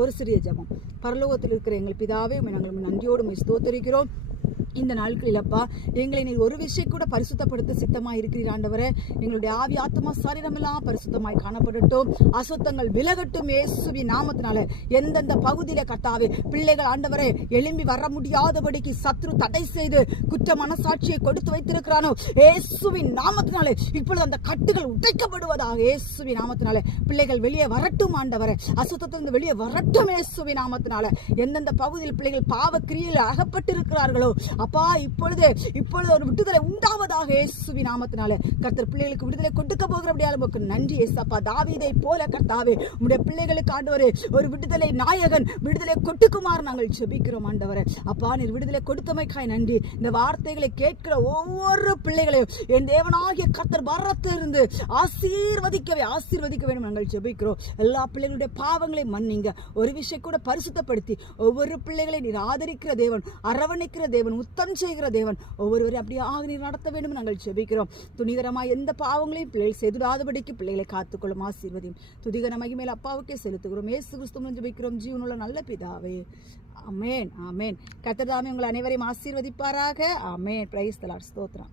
ஒரு சிறிய ஜெபம். பரலோகத்தில் இருக்கிற எங்கள் பிதாவே, நாங்கள் நன்றியோடு ஸ்தோத்திரிக்கிறோம். இந்த நாட்களில் அப்பா, எங்களை நீர் ஒரு விஷயம் கூட பரிசுத்தப்படுத்த சித்தமாய் இருக்கிறீர் ஆண்டவரே. எங்களுடைய ஆவி ஆத்மா சரீரம் எல்லாம் பரிசுத்தமாய் காணப்படட்டும். அசுத்தங்கள் விலகட்டும் இயேசுவின் நாமத்தினால. எந்தெந்த பகுதியில கர்த்தாவே பிள்ளைகள் ஆண்டவரே எழும்பி வர முடியாதபடிக்கு சத்ரு தடை செய்து குற்ற மனசாட்சியை கொடுத்து வைத்திருக்கிறானோ, இயேசுவின் நாமத்தினாலே இப்பொழுது அந்த கட்டுகள் உடைக்கப்படுவதாக இயேசுவின் நாமத்தினாலே. பிள்ளைகள் வெளியே வரட்டும் ஆண்டவரே, அசுத்தத்திலிருந்து வெளியே வரட்டும் இயேசுவின் நாமத்தினால. எந்தெந்த பகுதியில் பிள்ளைகள் பாவ கிரியில் அகப்பட்டிருக்கிறார்களோ அப்பா, இப்பொழுது ஒரு விடுதலை உண்டாவதாக இயேசுவின் நாமத்தினாலே. கர்த்தர் பிள்ளைகளுக்கு விடுதலை கொடுக்க போகிறபடியால் உமக்கு நன்றி இயேசப்பா. தாவீதை போல கர்த்தாவே உம்முடைய பிள்ளைகளுக்கு ஆண்டவரே ஒரு விடுதலை நாயகன், விடுதலை கொட்டுக்குமாறு நாங்கள் ஜெபிக்கிறோம் ஆண்டவரே. அப்பா, நீர் விடுதலை கொடுத்தமைக்காய் நன்றி. இந்த வார்த்தைகளை கேட்கிற ஒவ்வொரு பிள்ளைகளையும் என் தேவனாகிய கர்த்தர் பரத்திலிருந்து ஆசீர்வதிக்க வேண்டும் நாங்கள் ஜெபிக்கிறோம். எல்லா பிள்ளைகளுடைய பாவங்களை மன்னிங்க. ஒரு விஷயம் கூட பரிசுத்தப்படுத்தி ஒவ்வொரு பிள்ளைகளை நீர் ஆதரிக்கிற தேவன், அரவணைக்கிற தேவன், உத்தம் செய்கிற தேவன், ஒவ்வொருவரை அப்படியாக நீர் நடத்த வேண்டும் நாங்கள் ஜெபிக்கிறோம். துணிகரமாய் எந்த பாவங்களையும் பிள்ளைகள் செய்துடாதபடிக்கு பிள்ளைகளை காத்துக்கொள்ளும் ஆசீர்வதியும். துதிகர மகிமையில் அப்பாவுக்கே செலுத்துகிறோம். இயேசு கிறிஸ்துவின் ஜெபிக்கிறோம் ஜீவனுள்ள நல்ல பிதாவே. ஆமென், ஆமென். கர்த்தர் தாமே உங்கள் அனைவரையும் ஆசீர்வதிப்பாராக. ஆமென். Praise the Lord. ஸ்தோத்திரம்.